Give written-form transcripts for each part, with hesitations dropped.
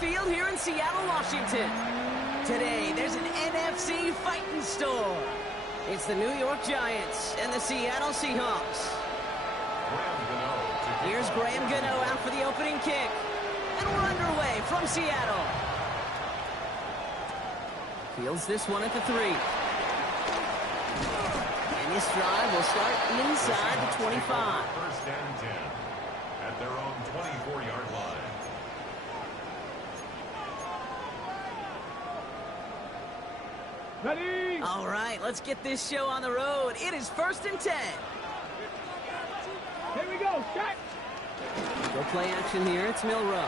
Field here in Seattle, Washington. Today, there's an NFC fighting store. It's the New York Giants and the Seattle Seahawks. Here's Graham Gano out for the opening kick. And we're underway from Seattle. Fields this one at the 3. And this drive will start inside the 25. First and 10 at their own 24-yard line. Ready? All right, let's get this show on the road. It is 1st and 10. Here we go, shot. Go play action here. It's Milrow.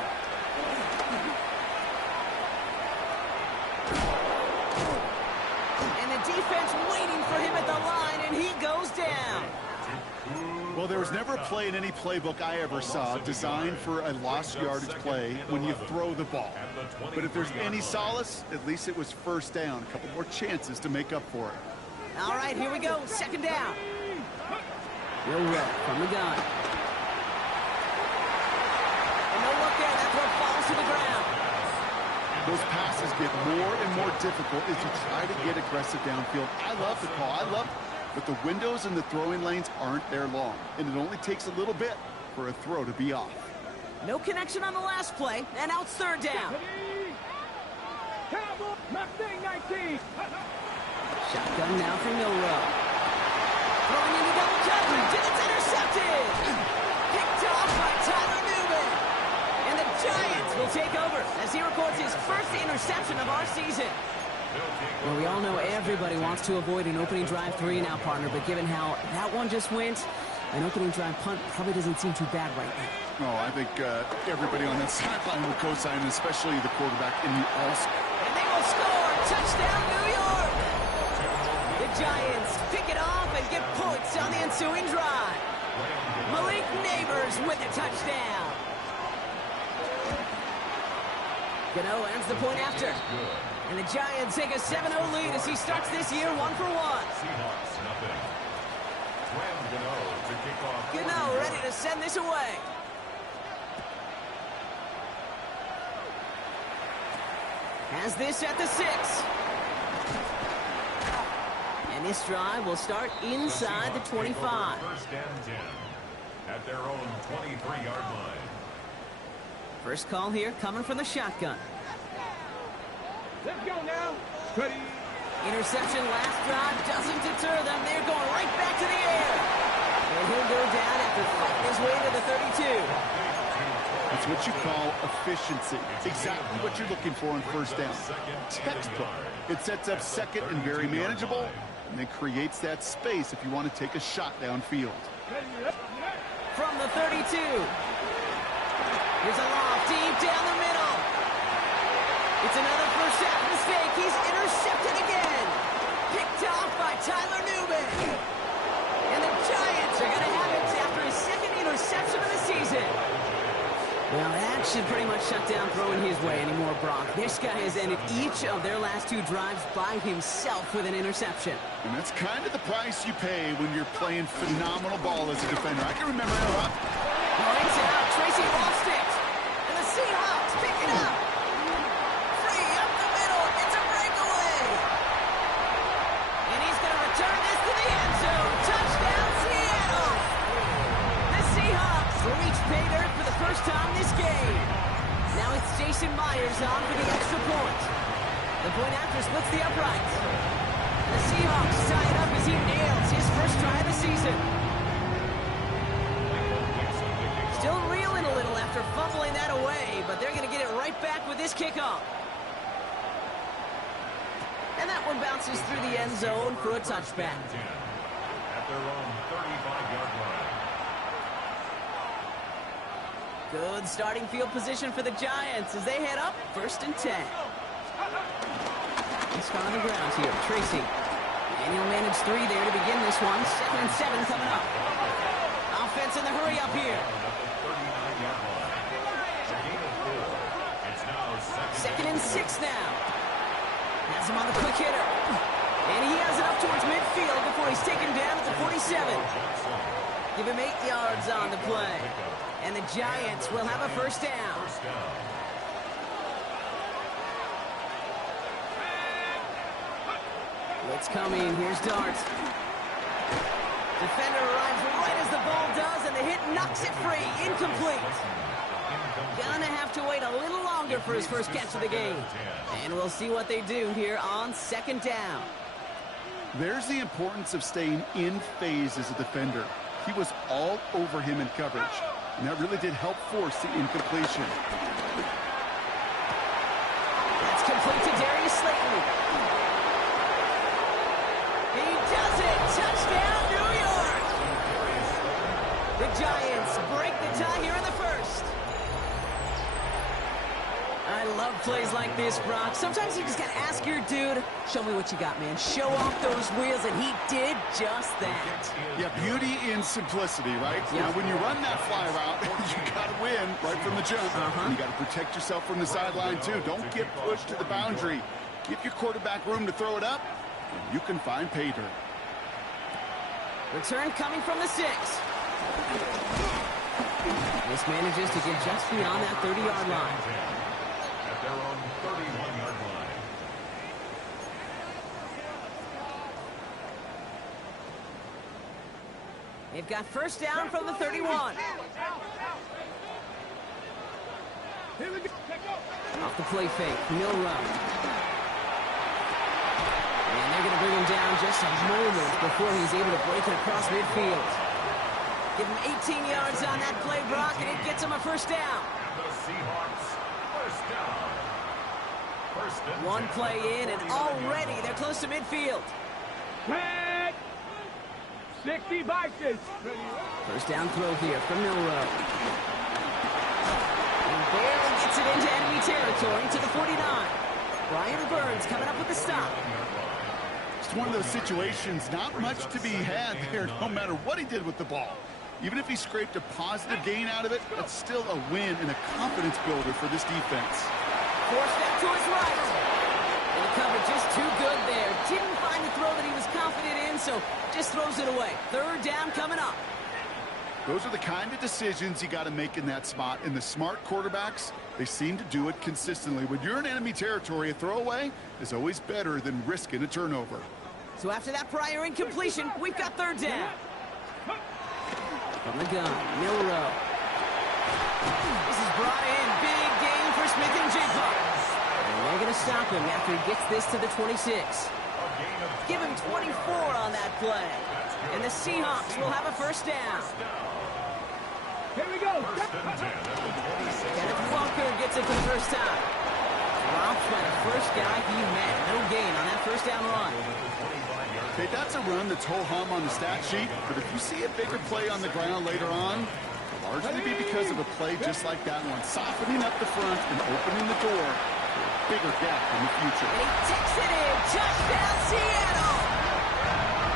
And the defense waiting for him at the line, and he goes down. Well, there was never a play in any playbook I ever saw designed for a lost yardage play when you throw the ball. But if there's any solace, at least it was first down. A couple more chances to make up for it. All right, here we go. 2nd down. Milrow from the gun. And no look there. That throw falls to the ground. Those passes get more and more difficult as you try to get aggressive downfield. I love the call. I love it. But the windows in the throwing lanes aren't there long, and it only takes a little bit for a throw to be off. No connection on the last play, and out 3rd down. Cowboy, Mustang 19. Shotgun now from Milrow. Throwing into double coverage, and it's intercepted. Picked off by Tyler Newman. And the Giants will take over as he records his first interception of our season. Well, we all know everybody wants to avoid an opening drive 3 now, partner, but given how that one just went, an opening drive punt probably doesn't seem too bad right now. Oh, I think everybody on that sideline will co-sign, especially the quarterback in the all-star. And they will score! Touchdown, New York! The Giants pick it off and get points on the ensuing drive. Malik Neighbors with a touchdown. Gano earns the point after. And the Giants take a 7-0 lead as he starts this year 1-for-1. Seahawks, nothing. Gano to kick off. Gano ready to send this away. Has this at the 6. And this drive will start inside the 25. First and 10 at their own 23-yard line. First call here coming from the shotgun. Let's go now. Ready? Interception last drive doesn't deter them. They're going right back to the air. And he'll go down after fighting his way to the 32. That's what you call efficiency. Exactly what you're looking for on first down. Textbook. It sets up second and very manageable, and then creates that space if you want to take a shot downfield. From the 32. Here's a lob deep down the middle. It's another first half mistake. He's intercepted again. Picked off by Tyler Newman. And the Giants are going to have it after his 2nd interception of the season. Well, that should pretty much shut down throwing his way anymore, Brock. This guy has ended each of their last 2 drives by himself with an interception. And that's kind of the price you pay when you're playing phenomenal ball as a defender. I can remember that. Points out. Tracy lost it. And the Seahawks pick it up. Free up the middle. It's a breakaway. And he's going to return this to the end zone. Touchdown, Seattle. The Seahawks will reach pay dirt for the first time this game. Now it's Jason Myers on for the extra point. The point after splits the uprights. The Seahawks tie it up as he nails his first try of the season. Still reeling a little after fumbling that away, but they're going to get it right back with this kickoff. And that one bounces through the end zone for a touchback. At their own 35-yard line. Good starting field position for the Giants as they head up 1st and 10. Let's start on the ground here. Tracy. And he'll manage 3 there to begin this one. 2nd and 7 coming up. Offense in the hurry up here. 2nd and 6 now. Has him on the quick hitter. And he has it up towards midfield before he's taken down at the 47. Give him 8 yards on the play. And the Giants will have a first down. Blitz coming. Here's Dart. Defender arrives right as the ball does, and the hit knocks it free. Incomplete. Gonna have to wait a little longer for his first catch of the game. And we'll see what they do here on second down. There's the importance of staying in phase as a defender. He was all over him in coverage, and that really did help force the incompletion. That's complete to Darius Slayton. He does it! Touchdown, New York! The Giants break the tie here in the first. I love plays like this, Brock. Sometimes you just gotta ask your dude, show me what you got, man. Show off those wheels, and he did just that. Yeah, beauty in simplicity, right? Yeah. Now, when you run that fly route, you gotta win right from the jump. And you gotta protect yourself from the sideline, too. Don't get pushed to the boundary. Give your quarterback room to throw it up, and you can find pay dirt. Return coming from the 6. This manages to get just beyond that 30-yard line. At their own 31-yard line. They've got first down from the 31. Off the play fake, Milrow. And they're going to bring him down just a moment before he's able to break it across midfield. Give him 18 yards on that play, Brock, and it gets him a first down. And the Seahawks, first down. First and One 10 play in, and already they're close to midfield. 60 boxes. First down throw here from Milrow. And barely gets it into enemy territory to the 49. Brian Burns coming up with the stop. It's one of those situations, not much to be had there, no matter what he did with the ball. Even if he scraped a positive gain out of it, that's still a win and a confidence builder for this defense. Forced that to his right. And the cover just too good there. Didn't find the throw that he was confident in, so just throws it away. Third down coming up. Those are the kind of decisions you got to make in that spot. And the smart quarterbacks, they seem to do it consistently. When you're in enemy territory, a throwaway is always better than risking a turnover. So after that prior incompletion, we've got third down. From the gun, Milrow. This is brought in. Big gain for Smith and Jigba. And they're going to stop him after he gets this to the 26. Give him 24 on that play. And the Seahawks will have a first down. Here we go. Kenneth Walker gets it for the first time. Dropped by the first guy he met. No gain on that first down run. Okay, that's a run that's ho-hum on the stat sheet, but if you see a bigger play on the ground later on, it'll largely be because of a play just like that one, softening up the front and opening the door for a bigger gap in the future. And he takes it in. Touchdown, Seattle!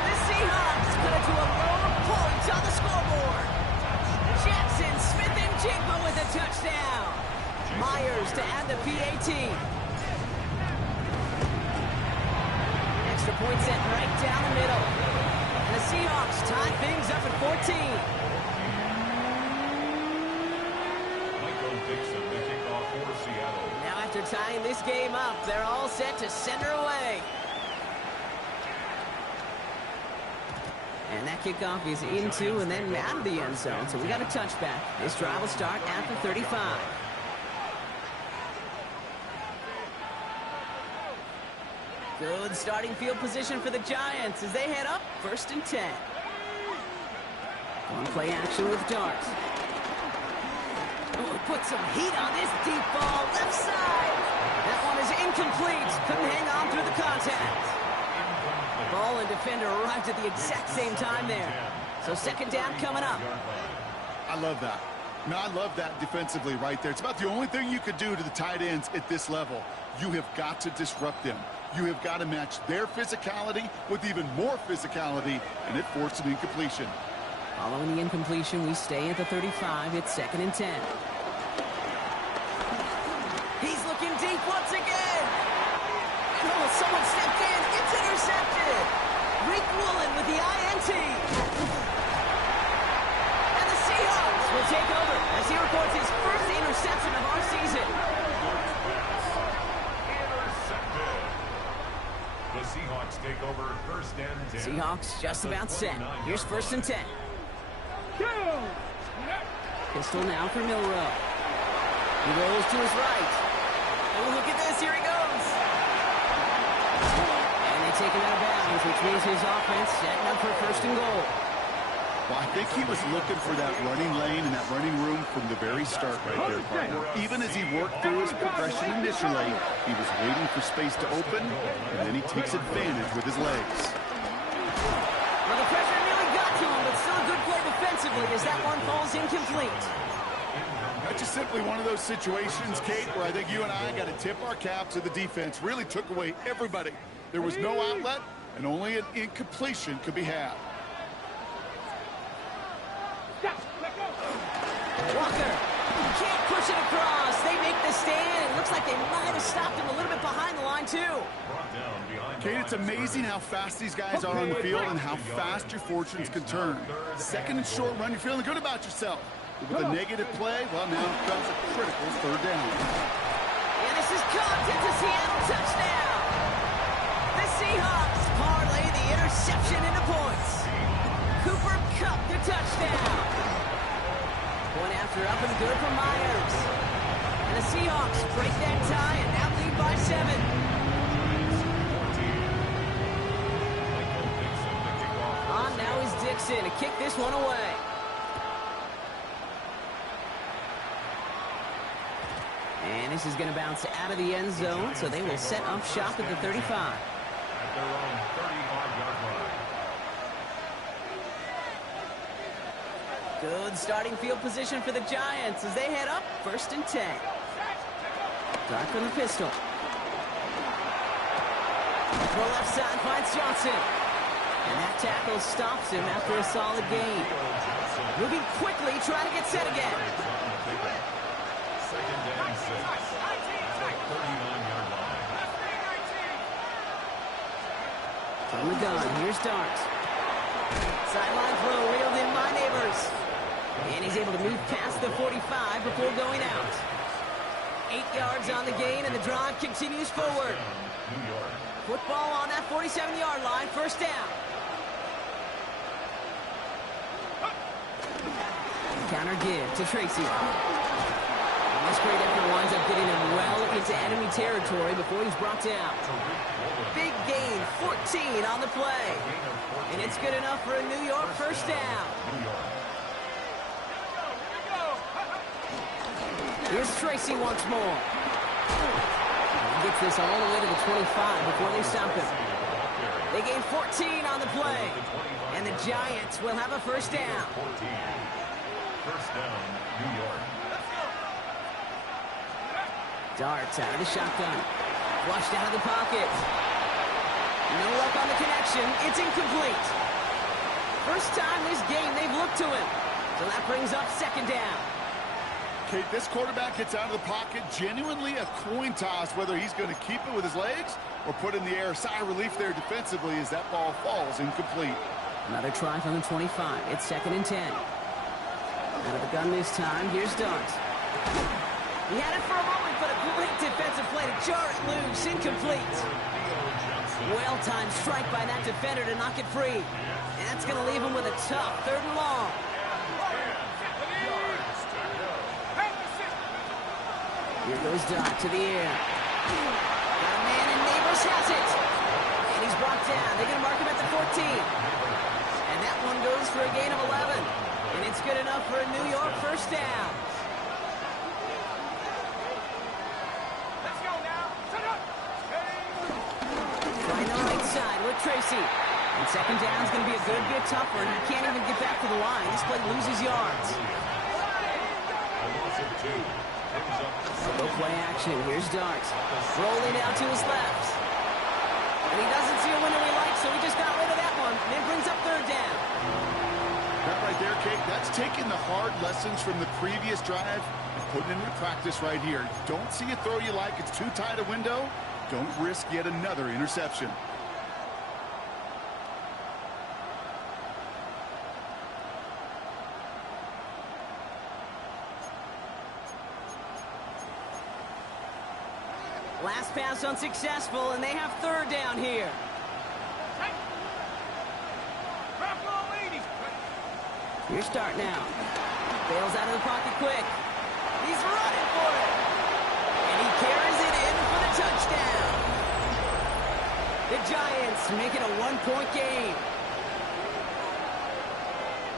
The Seahawks cut it to a row of points on the scoreboard. Jackson, Smith, and Jigba with a touchdown. Myers to add the PAT. Extra point set right down the middle. And the Seahawks tie things up at 14. Michael Dixon, the kickoff for Seattle. Now after tying this game up, they're all set to send her away. And that kickoff is into and then out of the end zone. So we got a touchback. This drive will start at the 35. Good starting field position for the Giants as they head up first and 10. One play action with Dart. Oh, put some heat on this deep ball. Left side. That one is incomplete. Couldn't hang on through the contact. Ball and defender arrived at the exact same time there. So second down coming up. I love that. Now, I love that defensively right there. It's about the only thing you could do to the tight ends at this level. You have got to disrupt them. You have got to match their physicality with even more physicality, and it forced an incompletion. Following the incompletion, we stay at the 35. It's second and 10. He's looking deep once again. Oh, someone stepped in. It's intercepted. Rick Woolen with the INT. And the Seahawks will take over as he records his first interception of our season. The Seahawks Seahawks take over first and 10. Seahawks just about set. Here's first and 10. Pistol now for Milrow. He rolls to his right. Oh, look at this. Here he goes. And they take him out of bounds, which means his offense setting up for first and goal. Well, I think he was looking for that running lane and that running room from the very start right there, partner. Even as he worked through his progression initially, he was waiting for space to open, and then he takes advantage with his legs. Well, the pressure nearly got to him, but still a good play defensively as that one falls incomplete. That's just simply one of those situations, Kate, where I think you and I got to tip our cap to the defense. Really took away everybody. There was no outlet, and only an incompletion could be had. Walker can't push it across. They make the stand. Looks like they might have stopped him a little bit behind the line, too. Kate, it's amazing how fast these guys are on the field and how fast your fortunes can turn. Second and short run, you're feeling good about yourself. With a negative play, well, now comes a critical third down. And this is caught. It's a Seattle touchdown. The Seahawks parlay the interception into points. Cooper Kupp, the touchdown. One after up and good for Myers. And the Seahawks break that tie and now lead by 7. On now is Dixon to kick this one away. And this is going to bounce out of the end zone, so they will set up shop at the 35. At their own 35-yard line. Good starting field position for the Giants as they head up first and 10. Dark from the pistol. The left side finds Johnson. And that tackle stops him after a solid gain. Moving quickly, trying to get set again. Second down 6. 39-yard line. From the gun, here's Dart. Sideline throw reeled in by Neighbors. And he's able to move past the 45 before going out. 8 yards on the gain, and the drive continues forward. New York. Football on that 47-yard line, first down. Counter give to Tracy. And this great effort winds up getting him well into enemy territory before he's brought down. Big gain, 14 on the play. And it's good enough for a New York first down. Here's Tracy once more. He gets this all the way to the 25 before they stop him. They gain 14 on the play. And the Giants will have a first down. First down, New York. Darts out of the shotgun. Flushed out of the pocket. No luck on the connection. It's incomplete. First time this game they've looked to him. So that brings up second down. Kate, this quarterback gets out of the pocket, genuinely a coin toss whether he's going to keep it with his legs or put in the air. Sigh of relief there defensively as that ball falls incomplete. Another try from the 25. It's second and 10. Out of the gun this time. Here's Dart. He had it for a moment, but a great defensive play to jar it loose. Incomplete. Well-timed strike by that defender to knock it free. And that's going to leave him with a tough third and long. Here goes Dart to the air. Got a man, and Neighbors has it. And he's brought down. They're going to mark him at the 14. And that one goes for a gain of 11. And it's good enough for a New York first down. Let's go now. Set up. Trying the right side with Tracy. And second down is going to be a good bit tougher, and he can't even get back to the line. This play loses yards. Go play action. Here's Dart. Rolling out to his left. And he doesn't see a winner he likes, so he just got rid of that one. And it brings up third down. That right there, Kate, that's taking the hard lessons from the previous drive and putting it into practice right here. Don't see a throw you like. It's too tight a window. Don't risk yet another interception. Last pass unsuccessful, and they have third down here. Your start now. Bails out of the pocket quick. He's running for it. And he carries it in for the touchdown. The Giants make it a one-point game.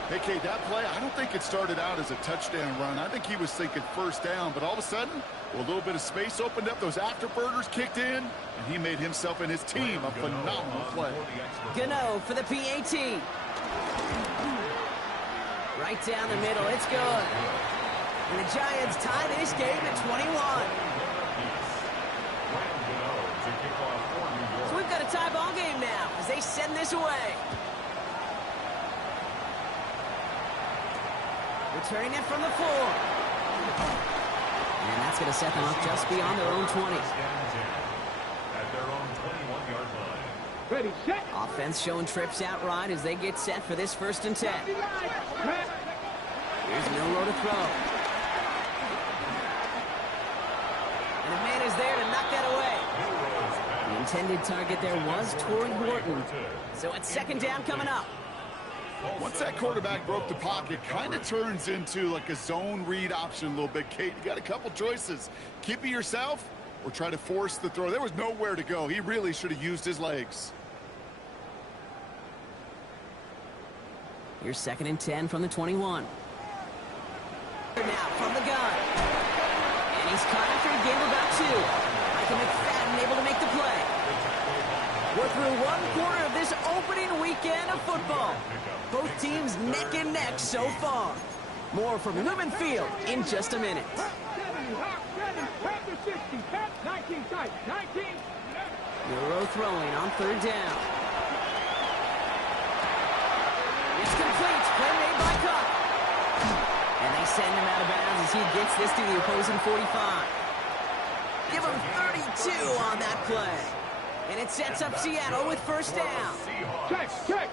Hey, Kate, that play, I don't think it started out as a touchdown run. I think he was thinking first down, but all of a sudden, a little bit of space opened up, those afterburners kicked in, and he made himself and his team a phenomenal play. Gano for the PAT. Right down the middle, it's good. And the Giants tie this game at 21. So we've got a tie ball game now as they send this away. Returning it from the 4. And that's going to set them up just beyond their own 20. At their own 21-yard line. Ready, set. Offense showing trips out right as they get set for this 1st and 10. Here's Milrow to throw. And a man is there to knock that away. The intended target there was Torrey Horton. So it's 2nd down coming up. Once that quarterback broke the pocket, kind of turns into like a zone read option a little bit. Kate, you got a couple choices. Keep it yourself or try to force the throw. There was nowhere to go. He really should have used his legs. Here's 2nd and 10 from the 21. Now from the gun. And he's caught after a game about 2. Michael McFadden able to make the play. We're through 1 quarter of this opening weekend of football. Both teams neck and neck so far. More from Lumen Field in just a minute. 19 tight, 19. Milrow throwing on 3rd down. It's complete. Play made by Cup. And they send him out of bounds as he gets this to the opposing 45. Give him 32 on that play. And it sets up Seattle with 1st down. Check, check.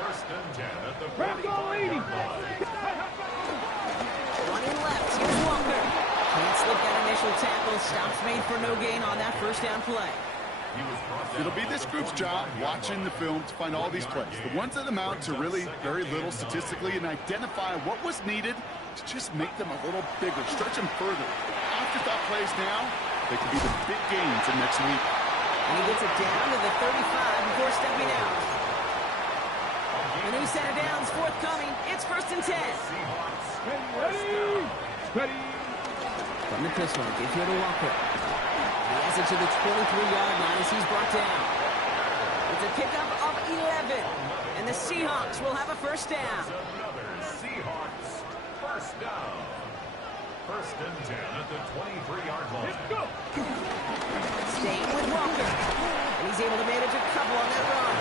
1st and 10 at the Red ball 80. Running left, here's Walker. Can't slip that initial tackle. Stops made for no gain on that 1st down play. It'll be this group's job watching the film to find all these plays. The ones that amount to really very little statistically and identify what was needed to just make them a little bigger, stretch them further. Afterthought plays now, they could be the big gains in next week. And he gets it down to the 35 before stepping out. A new set of downs forthcoming. It's 1st and 10. Ready, ready. From the pistol, gives here to Walker. He has it to the 23-yard line as he's brought down. It's a pickup of 11. And the Seahawks will have a 1st down. Another Seahawks 1st down. 1st and 10 at the 23-yard line. Let's go. Staying with Walker. And he's able to manage a couple on that run.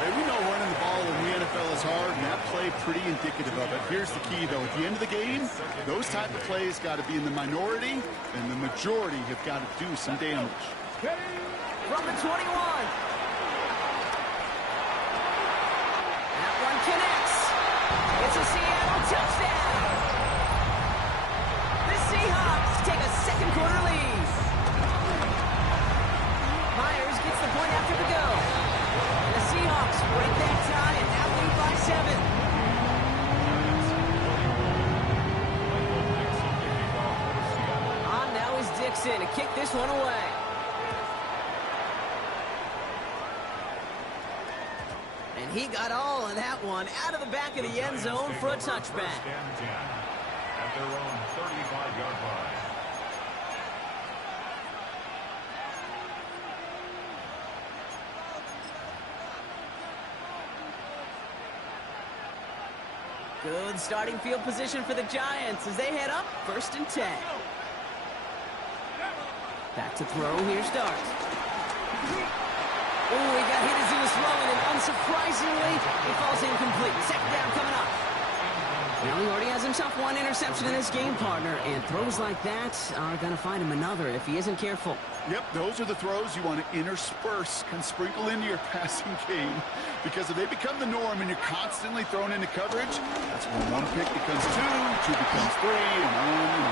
Hey, we know running the ball in the NFL is hard, and that play pretty indicative of it. Here's the key, though. At the end of the game, those type of plays got to be in the minority, and the majority have got to do some damage. From the 21. That one connects. It's a Seattle touchdown. The Seahawks take a 2nd quarter lead. Myers gets the point after the go. And the Seahawks break that tie and now lead by 7. On now is Dixon to kick this one away. And he got all of that one out of the back of the end zone for a touchback. At their own 35-yard line. Good starting field position for the Giants as they head up 1st and 10. Back to throw, here starts. Oh, he got hit as he was throwing, and unsurprisingly, he falls incomplete. 2nd down coming up. Now he already has himself 1 interception in this game, partner, and throws like that are going to find him another if he isn't careful. Yep, those are the throws you want to intersperse, can sprinkle into your passing game, because if they become the norm and you're constantly thrown into coverage, that's when 1 pick becomes 2, 2 becomes 3, and on.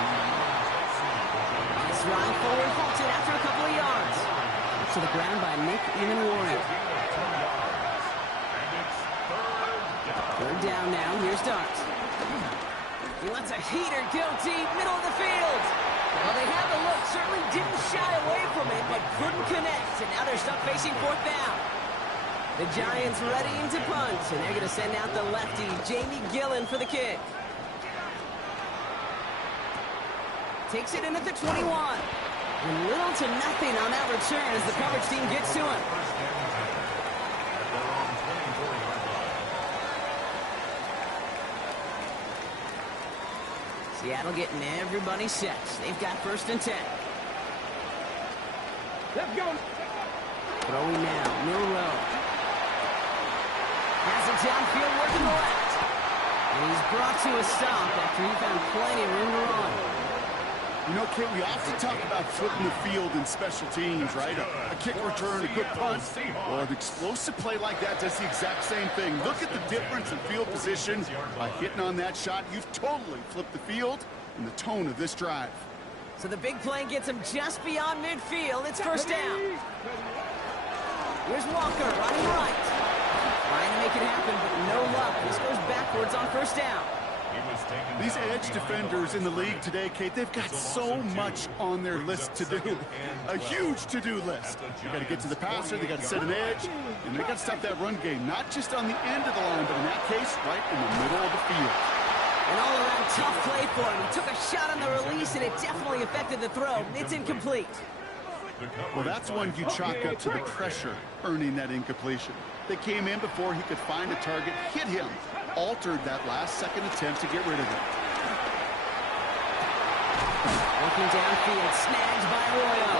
This ride forward halted after a couple of yards. To the ground by Nick Eamon-Warrior. down now. Here's Dart. He lets a heater go deep, middle of the field. Well, they had the look, certainly didn't shy away from it, but couldn't connect. And now they're stuck facing fourth down. The Giants readying to punt, and they're going to send out the lefty, Jamie Gillen, for the kick. Takes it in at the 21. And little to nothing on that return as the coverage team gets to him. Seattle getting everybody set. They've got 1st and 10. Let's go. Throwing now, Milrow. Has it downfield, working the left. And he's brought to a stop after he found plenty of room to run. You know, Kate, we often talk about flipping the field in special teams, right? A kick return, a good punt. Well, an explosive play like that does the exact same thing. Look at the difference in field position. By hitting on that shot, you've totally flipped the field and the tone of this drive. So the big play gets him just beyond midfield. It's 1st down. Here's Walker running right. Trying to make it happen, but no luck. This goes backwards on 1st down. These edge defenders in the league today, Kate, they've got so much on their list to do. A huge to-do list. They got to get to the passer, they got to set an edge, and they got to stop that run game, not just on the end of the line, but in that case, right in the middle of the field. An all-around tough play for him. He took a shot on the release, and it definitely affected the throw. It's incomplete. Well, that's one you chalk up to the pressure earning that incompletion. They came in before he could find a target, hit him, altered that last-second attempt to get rid of it. Looking downfield, snagged by Arroyo.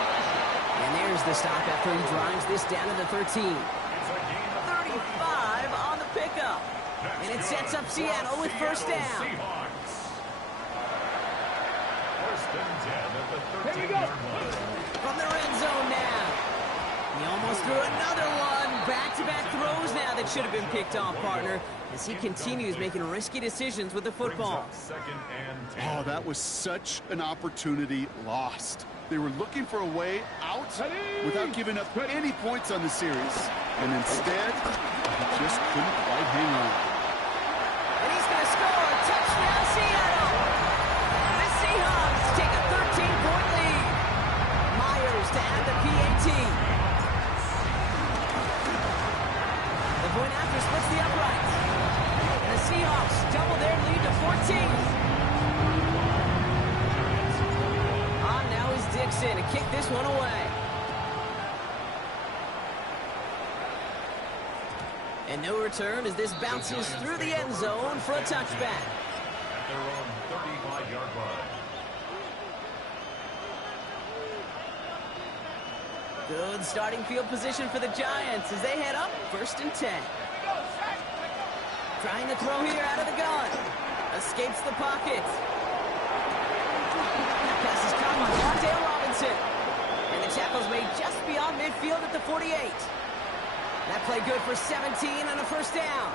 And there's the stop after he drives this down to the 13. 35 on the pickup. And it sets up Seattle with 1st down. From the red zone now. He almost threw another one. Back-to-back throws now that should have been picked off, partner, as he continues making risky decisions with the football. Oh, that was such an opportunity lost. They were looking for a way out without giving up any points on the series. And instead, he just couldn't quite hang on. And he's going to score. Touchdown, Seattle. The Seahawks take a 13-point lead. Myers to add the PAT. The point after splits the uprights. And the Seahawks double their lead to 14. On now is Dixon to kick this one away. And no return as this bounces through the end zone for a touchback. At their own 35-yard line. Good starting field position for the Giants as they head up 1st and 10. Trying to throw here out of the gun. Escapes the pocket. Pass is caught by Wandale Robinson. And the tackle's made just beyond midfield at the 48. That play good for 17 on a 1st down.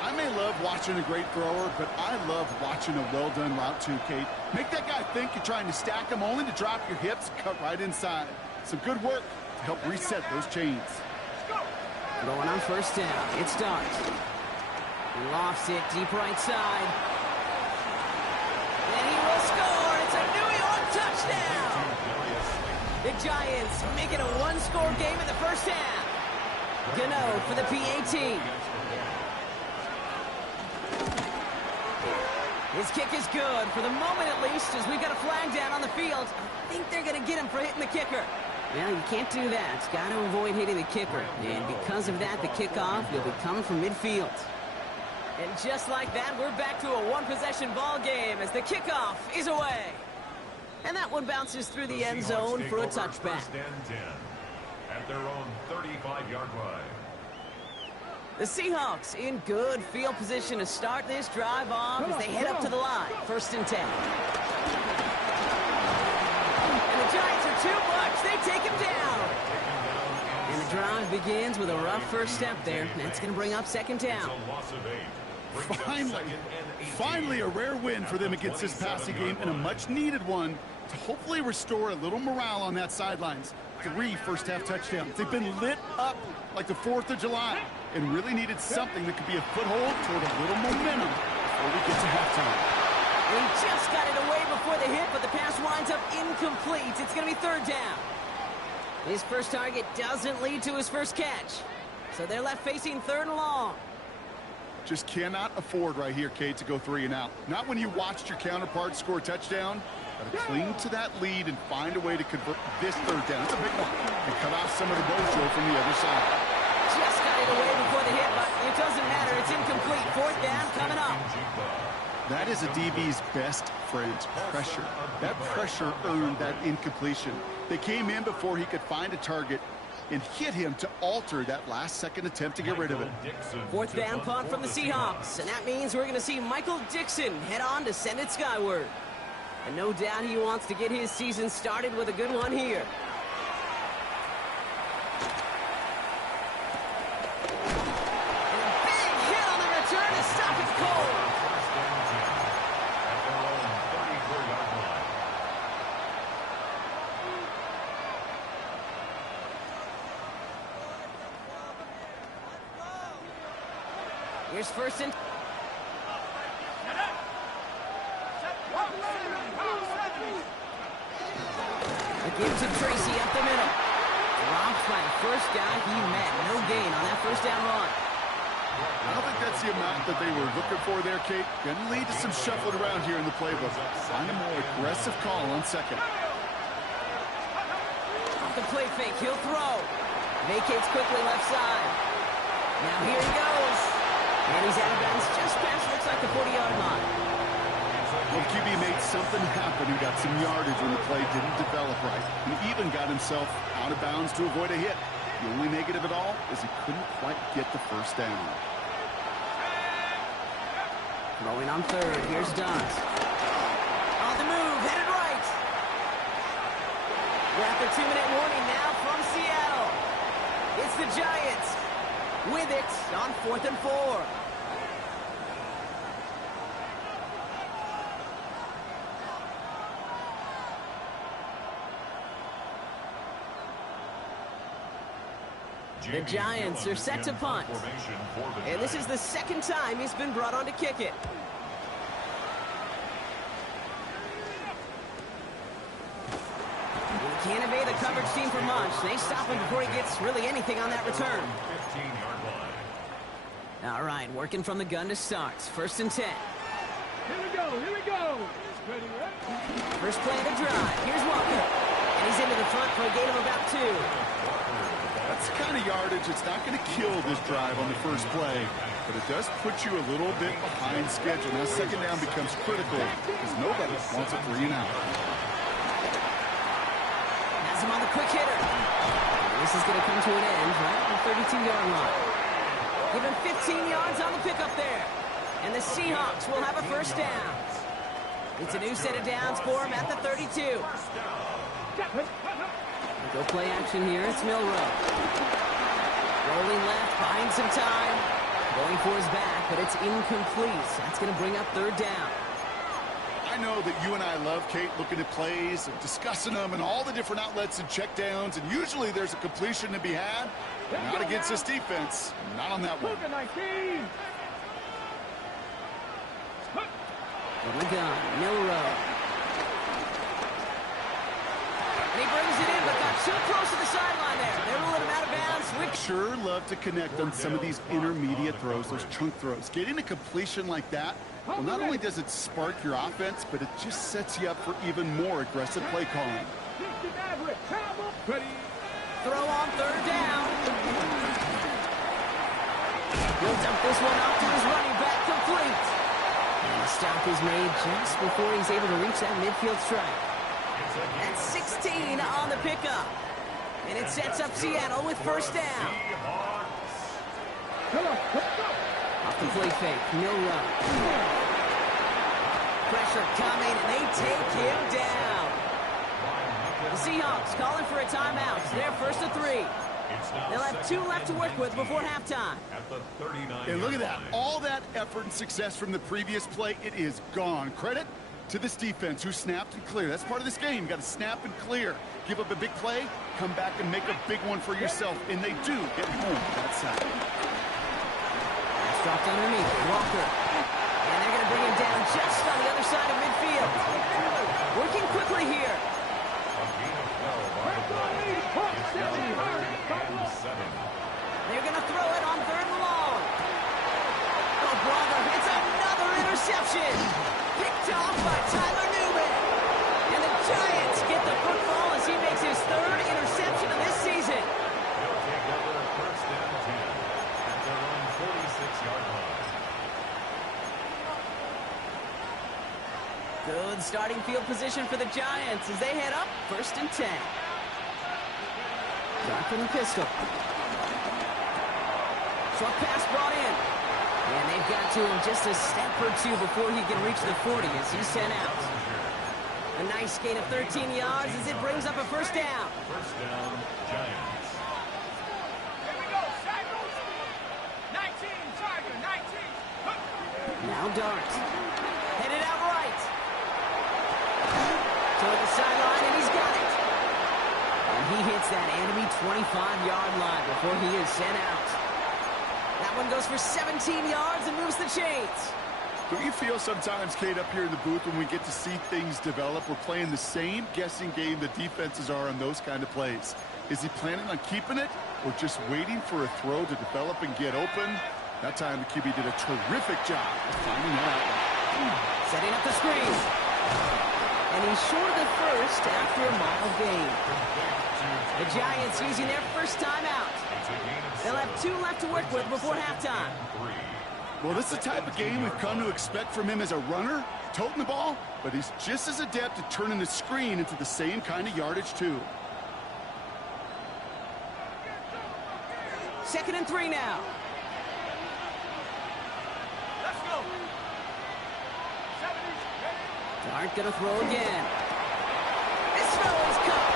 I may love watching a great thrower, but I love watching a well-done route too, Kate. Make that guy think you're trying to stack him only to drop your hips, cut right inside. Some good work to help reset those chains. Going on 1st down. It's Dart. He lofts it deep right side. And he will score. It's a New York touchdown. The Giants make it a one-score game in the 1st half. Gano for the PAT. His kick is good, for the moment at least, as we got a flag down on the field. I think they're going to get him for hitting the kicker. Well, you can't do that. Got to avoid hitting the kicker. And because of that, the kickoff will be coming from midfield. And just like that, we're back to a one-possession ball game as the kickoff is away. And that one bounces through the end zone for a touchback. At their own 35-yard line. The Seahawks in good field position to start this drive off as they head up to the line. 1st and 10. And the Giants are too much. They take him down. And the drive begins with a rough first step there. That's going to bring up 2nd down. Finally a rare win for them against this passing game, and a much-needed one to hopefully restore a little morale on that sidelines. 3 first-half touchdowns. They've been lit up like the 4th of July. and really needed something that could be a foothold toward a little momentum before we get to halftime. He just got it away before the hit, but the pass winds up incomplete. It's going to be third down. His first target doesn't lead to his first catch. So they're left facing third and long. Just cannot afford right here, Kate, to go 3 and out. Not when you watched your counterpart score a touchdown. Got to cling to that lead and find a way to convert this third down. It's a big one. And cut off some of the mojo from the other side. Just got it away before the hit, but it doesn't matter. It's incomplete. Fourth down coming up. That is a DB's best friend, pressure. That pressure earned that incompletion. They came in before he could find a target and hit him to alter that last-second attempt to get rid of it. Fourth down punt from the Seahawks, and that means we're going to see Michael Dixon head on to send it skyward. And no doubt he wants to get his season started with a good one here. And a big hit on the return to stop it cold. Here's first and... A give to Tracy up the middle. Dropped by the first guy he met. No gain on that first down run. I don't think that's the amount that they were looking for there, Kate. Going to lead to some shuffling around here in the playbook. Find a more aggressive call on second. Off the play fake, he'll throw. Vacates quickly left side. Now here he goes. And he's out of bounds just past, looks like the 40-yard line. Well, QB made something happen. He got some yardage when the play didn't develop right. He even got himself out of bounds to avoid a hit. The only negative at all is he couldn't quite get the first down. Throwing on third, here's Dunst. On the move, headed right. We're at the 2-minute warning now from Seattle. It's the Giants with it on 4th and 4. The Giants are set to punt. And this is the second time he's been brought on to kick it. He can't evade the coverage team for much. They stop him before he gets really anything on that return. All right, working from the gun to start. First and 10. Here we go, here we go. Ready, ready. First play of the drive. Here's Walker. And he's into the front for a gain of about 2. That's the kind of yardage that's not going to kill this drive on the first play, but it does put you a little bit behind schedule. Now second down becomes critical because nobody wants a 3 and out. Has him on the quick hitter. This is going to come to an end right at the 32-yard line. Give him 15 yards on the pickup there. And the Seahawks will have a first down. It's a new set of downs for him at the 32. Go play action here. It's Milrow. Rolling left, buying some time. Going for his back, but it's incomplete. That's going to bring up third down. I know that you and I love, Kate, looking at plays and discussing them and all the different outlets and checkdowns, and usually there's a completion to be had. Not against this defense. Not on that one. From the gun, Milrow. And he brings it in, but got so close to the sideline there. They're ruling him out of bounds. We sure love to connect on some of these intermediate throws, those chunk throws. Getting a completion like that, well, not only does it spark your offense, but it just sets you up for even more aggressive play calling. Throw on third down. He'll dump this one off to his running back, complete. And the stop is made just before he's able to reach that midfield strike. That's 16 on the pickup. And it sets up Seattle with first down. Off the play fake, no run. Pressure coming, and they take him down. The Seahawks calling for a timeout. They're first to 3. They'll have 2 left to work with before halftime. And look at that. All that effort and success from the previous play, it is gone. Credit to this defense who snapped and cleared. That's part of this game. You got to snap and clear. Give up a big play, come back and make a big one for yourself. And they do get home that side. Dropped underneath. Walker. And they're going to bring him down just on the other side of midfield. Working quickly here. They're going to throw it on 3rd and long. Oh, brother, it's another interception. Picked off by Tyler Newman. And the Giants get the football as he makes his 3rd interception of this season. They'll take over 1st and 10 at their own 46-yard line. Good starting field position for the Giants as they head up 1st and 10. Dropping the pistol. Short pass brought in. And they've got to him just a step or two before he can reach the 40 as he's sent out. A nice gain of 13 yards as it brings up a 1st down. 1st down, Giants. Here we go, Cycles. 19, Tiger, 19. Now Dart. Headed out right. Toward the sideline, and he's got it. And he hits that enemy 25-yard line before he is sent out. That one goes for 17 yards and moves the chains. Don't you feel sometimes, Kate, up here in the booth when we get to see things develop, we're playing the same guessing game the defenses are on those kind of plays? Is he planning on keeping it or just waiting for a throw to develop and get open? That time the QB did a terrific job of finding that out. Setting up the screen. And he's short of the 1st after a mile gain. The Giants using their 1st time out. They'll have 2 left to work with before halftime. Well, this is the type of game we've come to expect from him as a runner, toting the ball, but he's just as adept at turning the screen into the same kind of yardage, too. 2nd and 3 now. Let's go. 70. Dart gonna throw again. This throw is caught.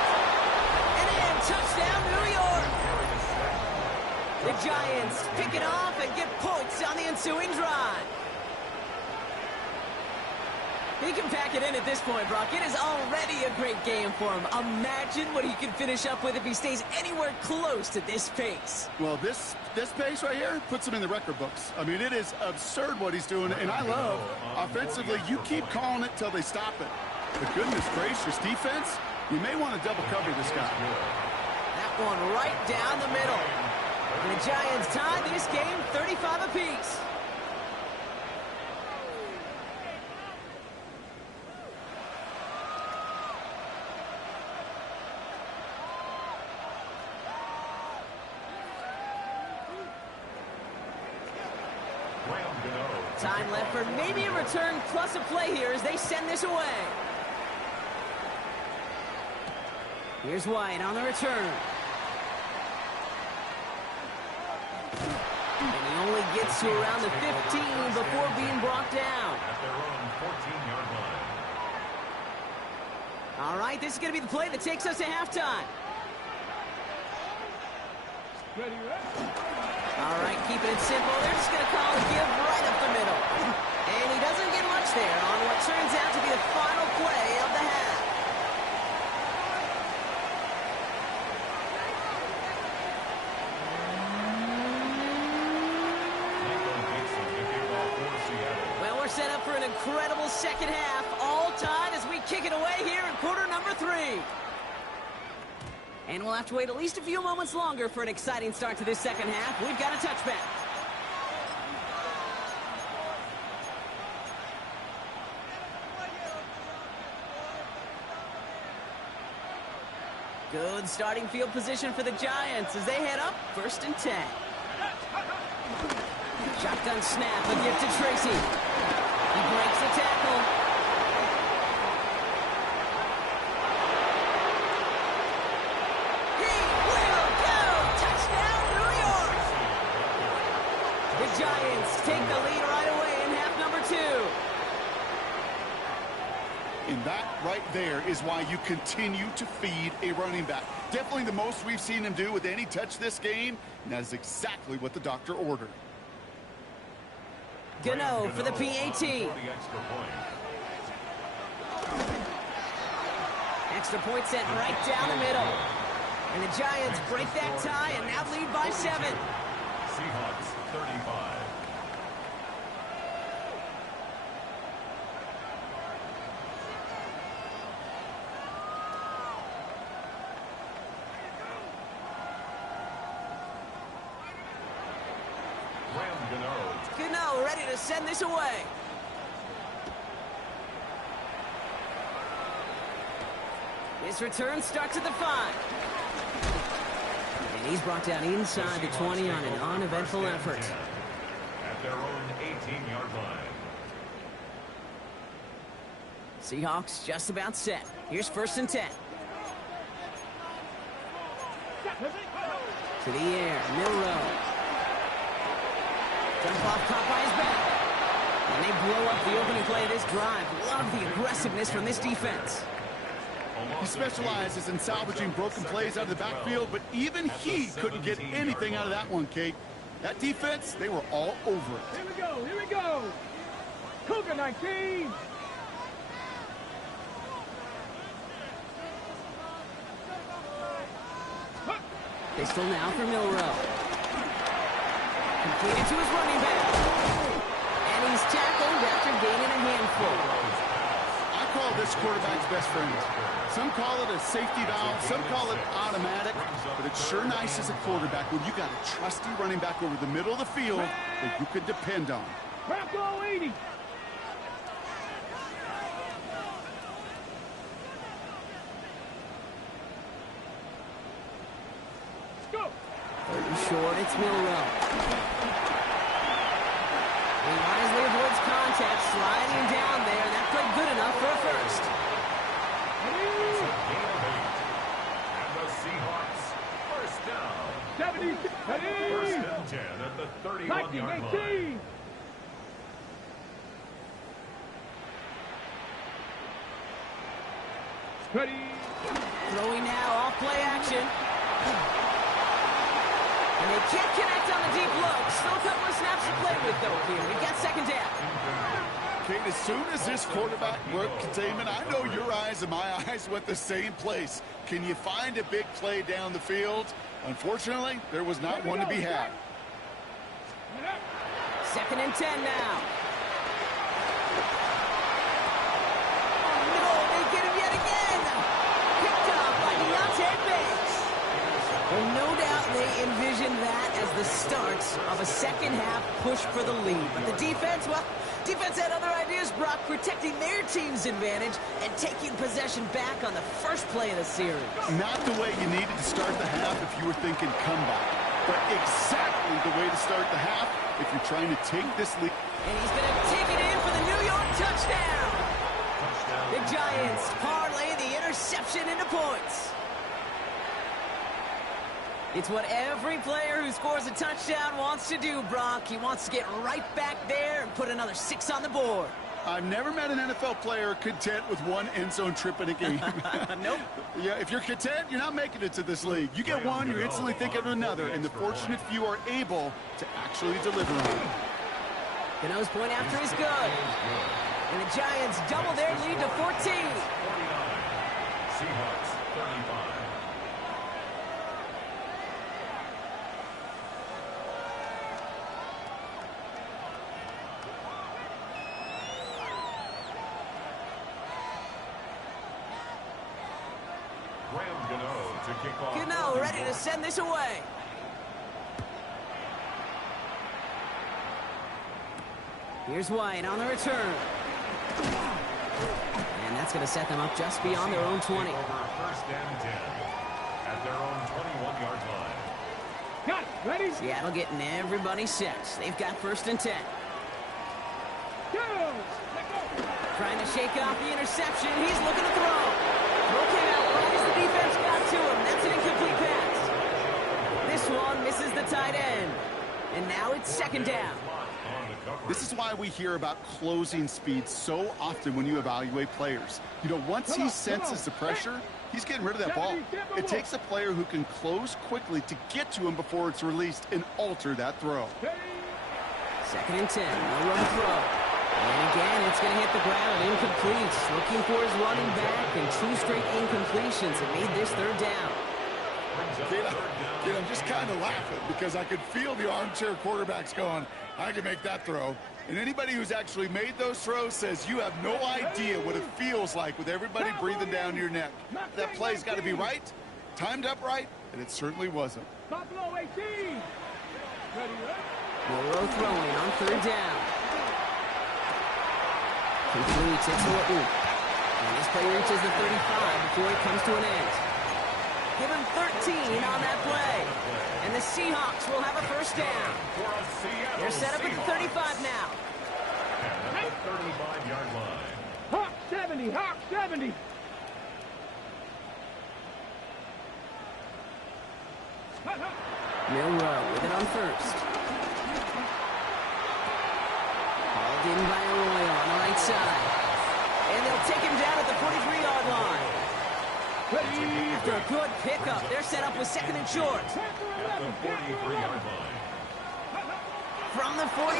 And in, touchdown, New York. The Giants pick it off and get points on the ensuing drive. He can pack it in at this point, Brock. It is already a great game for him. Imagine what he could finish up with if he stays anywhere close to this pace. Well, this pace right here puts him in the record books. I mean, it is absurd what he's doing, and I love, offensively, you keep calling it till they stop it. But goodness gracious, defense, you may want to double cover this guy. That one right down the middle. And the Giants tie this game 35 apiece. Time left for maybe a return plus a play here as they send this away. Here's White on the return. And he only gets to around the 15 before being brought down. At their own 14-yard line. All right, this is going to be the play that takes us to halftime. Ready, ready. All right, keeping it simple. They're just going to call a give right up the middle. And he doesn't get much there on what turns out to be the final play of the half. Well, we're set up for an incredible second half. All tied as we kick it away here in quarter number 3. And we'll have to wait at least a few moments longer for an exciting start to this second half. We've got a touchback. Good starting field position for the Giants as they head up 1st and 10. Shotgun snap, a gift to Tracy. He breaks the tackle. He will go! Touchdown, New York! The Giants take the lead right away in half number 2. And that right there is why you continue to feed a running back. Definitely the most we've seen him do with any touch this game, and that is exactly what the doctor ordered. Gano for the PAT. Extra point set right down the middle. And the Giants break that tie and now lead by 7. Seahawks 35. ready to send this away. His return starts at the 5. And he's brought down inside the 20 on an uneventful effort. At their own 18-yard line. Seahawks just about set. Here's 1st and 10. To the air, Milrow. Jump off, caught by his back. And they blow up the opening play of this drive. Love the aggressiveness from this defense. He specializes in salvaging broken plays out of the backfield, but even he couldn't get anything out of that one, Kate. That defense, they were all over it. Here we go, here we go. Cougar 19. Pistol now for Milrow. Completed to his running back. And he's tackled after gaining a handful. I call this quarterback's best friend. Some call it a safety valve, some call it automatic, but it's sure nice as a quarterback when you got a trusty running back over the middle of the field that you could depend on. Bronco 80. Short, it's Milrow. He wisely avoids contact, sliding down there. That played good enough for a first. And the Seahawks, first down. 70. First and 10 at the 31-yard line. 19. Ready. Throwing now, off play action. And they can't connect on the deep look. Still a couple of snaps to play with, though, here. We've got 2nd down. Kate, as soon as this quarterback broke containment, I know your eyes and my eyes went the same place. Can you find a big play down the field? Unfortunately, there was not one to be had. 2nd and 10 now. Oh, no, they get him yet again. Picked up by Deontay Banks. Well, no doubt they envisioned that as the start of a second-half push for the lead. But the defense, well, defense had other ideas, Brock, protecting their team's advantage and taking possession back on the first play of the series. Not the way you needed to start the half if you were thinking comeback, but exactly the way to start the half if you're trying to take this lead. And he's going to take it in for the New York touchdown. The Giants parlay the interception into points. It's what every player who scores a touchdown wants to do, Brock. He wants to get right back there and put another 6 on the board. I've never met an NFL player content with one end zone trip in a game. Nope. Yeah, if you're content, you're not making it to this league. You get one, you're instantly thinking of another, and the fortunate few are able to actually deliver on it. Gano's point after is good. And the Giants double their lead to 14. 49. Seahawks, 35. Gano ready to send this away. Here's White on the return. And that's going to set them up just beyond their own 20. First and 10 at their own 21-yard line. Got it. Ready. Seattle getting everybody set. They've got 1st and 10. Go. Trying to shake off the interception. He's looking to throw. Throw came out right as the defense got to him. That's an incomplete pass. This one misses the tight end. And now it's 2nd down. This is why we hear about closing speed so often when you evaluate players. You know, once he senses the pressure, he's getting rid of that ball. It takes a player who can close quickly to get to him before it's released and alter that throw. 2nd and 10. No run throw. And again, it's going to hit the ground. Incomplete. Looking for his running back, and 2 straight incompletions have made this 3rd down. I'm just kind of laughing because I could feel the armchair quarterbacks going, I can make that throw. And anybody who's actually made those throws says you have no idea what it feels like with everybody breathing down your neck. That play's got to be right, timed up right, and it certainly wasn't. Buffalo 18. Ready, Monroe throwing on 3rd down. Completes. It's Horton. And this play reaches the 35 before it comes to an end. Give him 13 on that play. And the Seahawks will have a first down. They're set up at the 35 now. And at the 35-yard line. Hawk 70, Hawk 70. Milrow with it on first. Hauled in by Arroyo on the right side. And they'll take him down at the 43-yard line. After a good pickup, they're set up with second and short. At the 43-yard line. From the 43.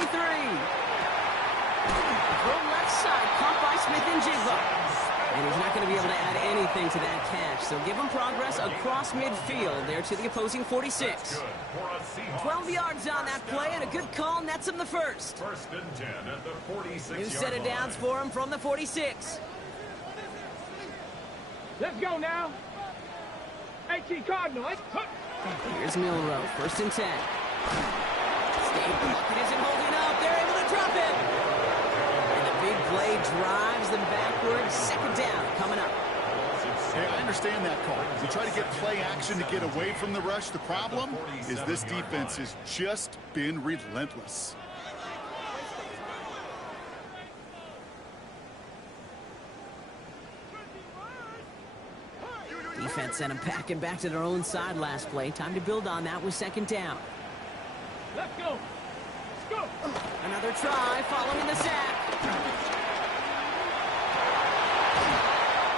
Throw left side, caught by Smith and Jigba. And he's not going to be able to add anything to that catch. So give him progress across midfield there to the opposing 46. 12 yards on that play, and a good call nets him the first. First and 10 at the 46-yard New set of downs for him from the 46. Let's go now. 18 Cardinals. Here's Milrow, first and 10. State bucket isn't holding up. They're able to drop it. And the big play drives them backwards. Second down coming up. Hey, I understand that call. You try to get play action to get away from the rush. The problem is this defense has just been relentless. Defense sent them packing back to their own side last play. Time to build on that with second down. Let's go. Let's go. Another try following the sack.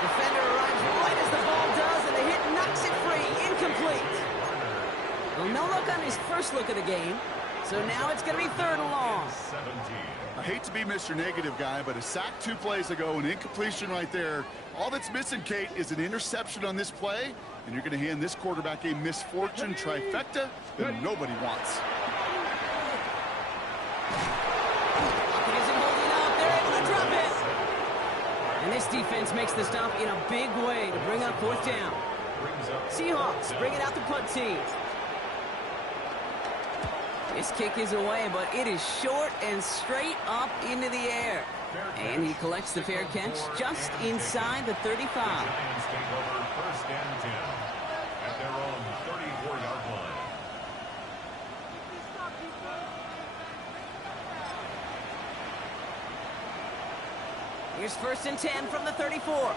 Defender arrives right as the ball does, and the hit knocks it free. Incomplete. Well, no look on his first look of the game. So now it's going to be third and long. 17. I hate to be Mr. Negative guy, but a sack 2 plays ago, an incompletion right there. All that's missing, Kate, is an interception on this play, and you're going to hand this quarterback a misfortune trifecta that nobody wants. It isn't holding up. They're able to drop it. And this defense makes the stop in a big way to bring up fourth down. Seahawks bring it out the punt team. This kick is away, but it is short and straight up into the air. And he collects the fair catch just inside the 35. Giants take over first and 10 at their own 34-yard line. Here's first and 10 from the 34.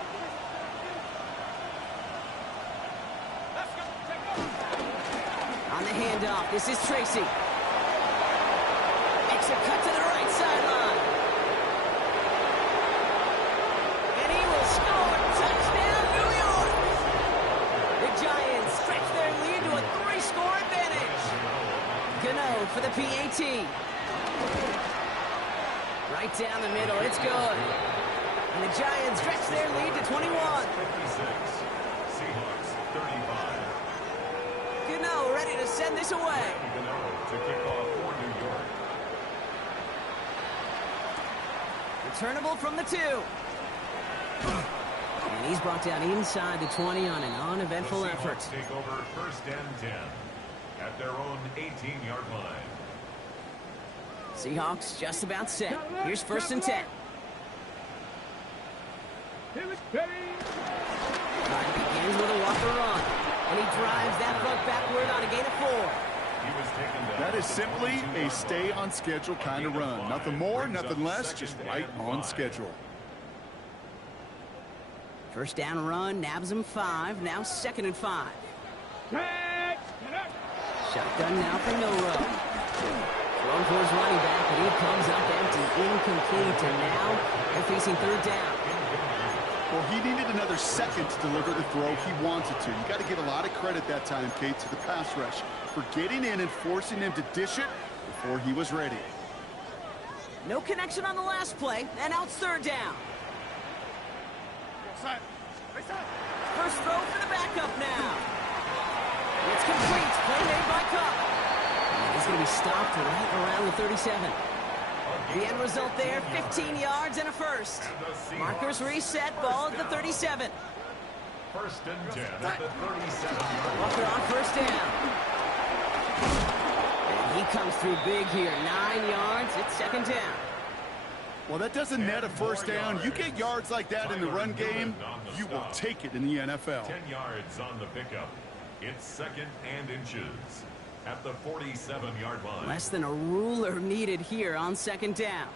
On the handoff, this is Tracy. Makes a cut to the right sideline. And he will score. Touchdown, New York. The Giants stretch their lead to a 3-score advantage. Gano for the PAT. Right down the middle, it's good. And the Giants stretch their lead to 21. 56. Seahawks 35. Gano ready to send this away. To kick off for New York. Returnable from the 2. And he's brought down inside the 20 on an uneventful effort. Take over first and 10 at their own 18-yard line. Seahawks just about set. Here's first and 10. Ryan begins with a walker run. And he drives that buck backward on a gain of 4. That is simply a stay-on-schedule kind of run. Nothing more, nothing less, just right on schedule. First down run, nabs him 5. Now second and 5. Shotgun now for Milrow. Thrown for his running back, but he comes up empty, incomplete, and now they're facing third down. Well, he needed another second to deliver the throw he wanted to. You got to give a lot of credit that time, Kate, to the pass rush for getting in and forcing him to dish it before he was ready. No connection on the last play, and now it's third down. First throw for the backup now. It's complete. Play made by Cup. And he's going to be stopped right around the 37. The end result there, 15 yards and a first. Markers reset, ball at the 37. First and 10 at the 37. Walker on first down. And he comes through big here, 9 yards, it's second down. Well, that doesn't net a first down. You get yards like that in the run game, you will take it in the NFL. 10 yards on the pickup. It's 2nd and inches at the 47-yard line. Less than a ruler needed here on 2nd down.